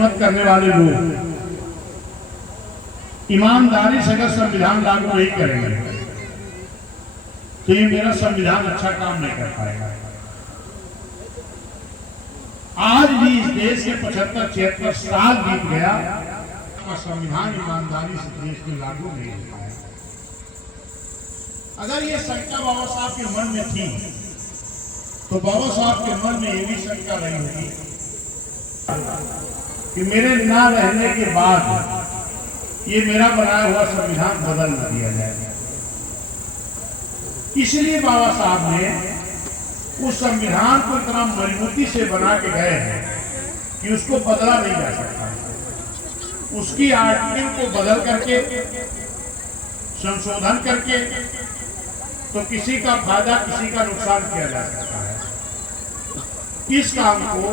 हुकूमत करने वाले लोग ईमानदारी से अगर संविधान लागू नहीं करेंगे तो ये मेरा संविधान अच्छा काम नहीं कर पाएगा। आज भी इस देश के 75-76 साल बीत गया और संविधान ईमानदारी से देश में लागू नहीं हो पाया। अगर ये शंका बाबा साहब के मन में थी तो बाबा साहब के मन में ये भी शंका रही होगी कि मेरे ना रहने के बाद ये मेरा बनाया हुआ संविधान बदल न दिया जाए। इसलिए बाबा साहब ने उस संविधान को इतना मजबूती से बना के गए हैं कि उसको बदला नहीं जा सकता। उसकी आर्टिकल को बदल करके, संशोधन करके तो किसी का फायदा किसी का नुकसान किया जा सकता है। इस काम को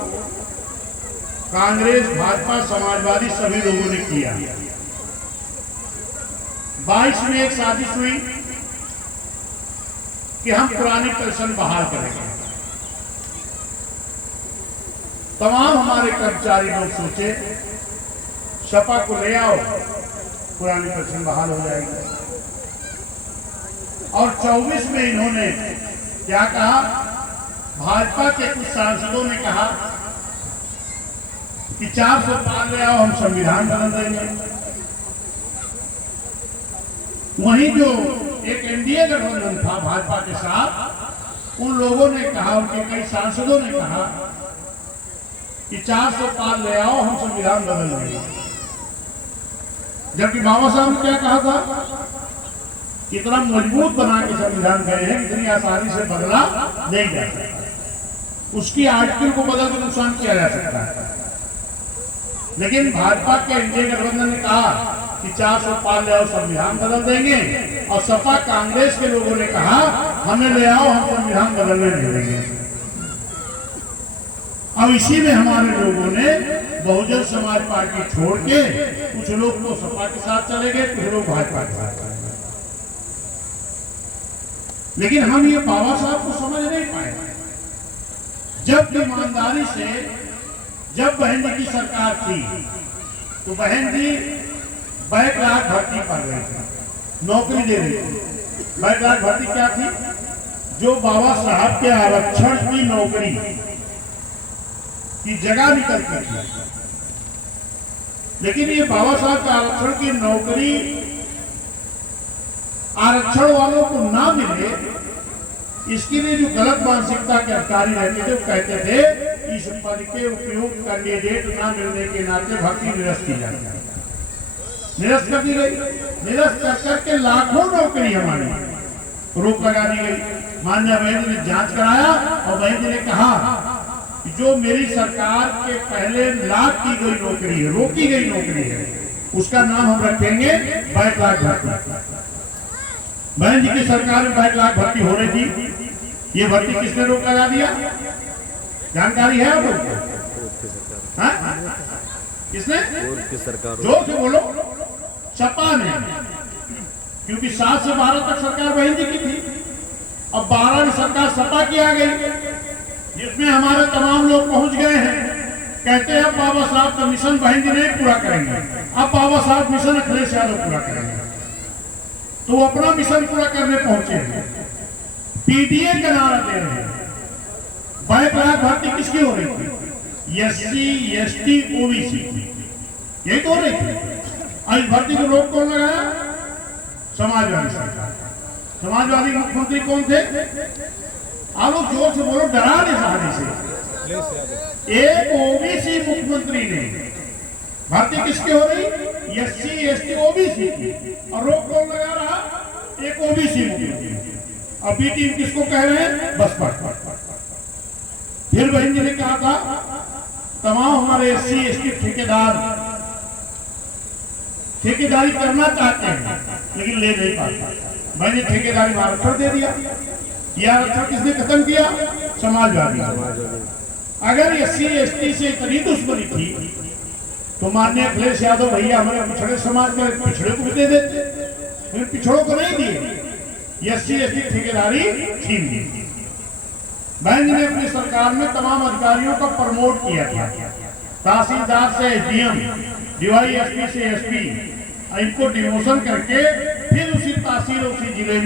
कांग्रेस, भाजपा, समाजवादी सभी लोगों ने किया। 22 में एक साजिश हुई कि हम पुरानी पेंशन बहाल करेंगे। तमाम हमारे कर्मचारी लोग सोचे सपा को ले आओ, पुरानी पेंशन बहाल हो जाएगी। और 24 में इन्होंने क्या कहा, भाजपा के कुछ सांसदों ने कहा कि 400 पार ले आओ, हम संविधान बदल देंगे। वहीं जो एक एनडीए गठबंधन था भाजपा के साथ, उन लोगों ने कहा, उनके कई सांसदों ने कहा कि 400 पार ले आओ, हम संविधान बदल देंगे। जबकि बाबा साहब ने क्या कहा था, इतना मजबूत बना के संविधान गए हैं, इतनी आसानी से बदला नहीं जा सकता। उसकी आर्टिकल को बदल कर नुकसान किया जा सकता है। लेकिन भाजपा के एनडीए गठबंधन ने कहा कि 400 पार ले आओ, संविधान बदल देंगे। और सपा कांग्रेस के लोगों ने कहा हमें ले आओ, हम संविधान बदलने नहीं देंगे। अब इसी में हमारे लोगों ने बहुजन समाज पार्टी छोड़ के कुछ लोग तो सपा के साथ चले गए, कुछ लोग भाजपा के साथ चले गए। लेकिन हम ये बाबा साहब को समझ नहीं पाए। जब ईमानदारी से, जब बहन जी की सरकार थी तो बहन जी बैकलॉग भर्ती कर रही थी, नौकरी दे रही थी। बैकलॉग भर्ती क्या थी, जो बाबा साहब के आरक्षण की नौकरी की जगह निकलती थी। लेकिन ये बाबा साहब के आरक्षण की नौकरी आरक्षण वालों को ना मिले, इसके लिए जो गलत मानसिकता के अधिकारी रहते थे, वो कहते थे इस पद के उपयुक्त कैंडिडेट ना मिलने के नाते भर्ती निरस्त की जाती है। निरस्त कर दी गई। निरस्त कर करके लाखों नौकरी हमारी रोक लगा दी गई। माननीय बहन जी ने जांच कराया और बहन जी ने कहा कि जो मेरी सरकार के पहले लाख की गई नौकरी है, रोकी गई नौकरी है, उसका नाम हम रखेंगे बैकलॉग भर्ती। बहन जी की सरकार में बैकलॉग भर्ती हो रही थी। ये भर्ती किसने रोक लगा दिया, जानकारी है आपको? किसने? जोर से बोलो। सपा ने, क्योंकि 7 से 12 तक सरकार बहन जी की थी। अब 12 में सरकार सपा की आ गई, जिसमें हमारे तमाम लोग पहुंच गए हैं। कहते हैं अब बाबा साहब का मिशन बहन जी नहीं पूरा करेंगे, अब बाबा साहब मिशन अखिलेश यादव पूरा करेंगे। तो अपना मिशन पूरा करने पहुंचे हैं। पीडीए का नारा दे रहे हैं। बैकलॉग भर्ती किसकी हो रही थी, एससी, एसटी, ओबीसी, यही तो हो रही थी। आज भर्ती को रोक कौन लगाया, समाजवादी सरकार। समाजवादी मुख्यमंत्री कौन थे, आप लोग जोर से बोलो, डरा नहीं शादी से। एक ओबीसी मुख्यमंत्री ने, भर्ती किसकी हो रही, एससी, एसटी, ओबीसी की, और रोक कौन लगा रहा, एक ओबीसी मुख्यमंत्री। और बी टीम किसको कह रहे हैं, बसपा। फिर बहन जी ने कहा था तमाम हमारे एससी, एसटी ठेकेदार ठेकेदारी करना चाहते हैं लेकिन ले नहीं पाते। मैंने ठेकेदारी में आरक्षण दे दिया। यह आरक्षण किसने खत्म किया, समाजवादी। अगर एससी, एसटी से इतनी दुश्मनी थी तो माननीय अखिलेश यादव भैया हमारे पिछड़े समाज के पिछड़े को भी दे देते, लेकिन पिछड़ों को नहीं दिए। एससी, एसटी ठेकेदारी छीन ली। बहन जी ने अपनी सरकार में तमाम अधिकारियों का प्रमोट किया था। तहसीलदार से एसडीएम, डीवाईएसपी से एसपी, इनको डिमोशन करके फिर उसी तहसील उसी जिले में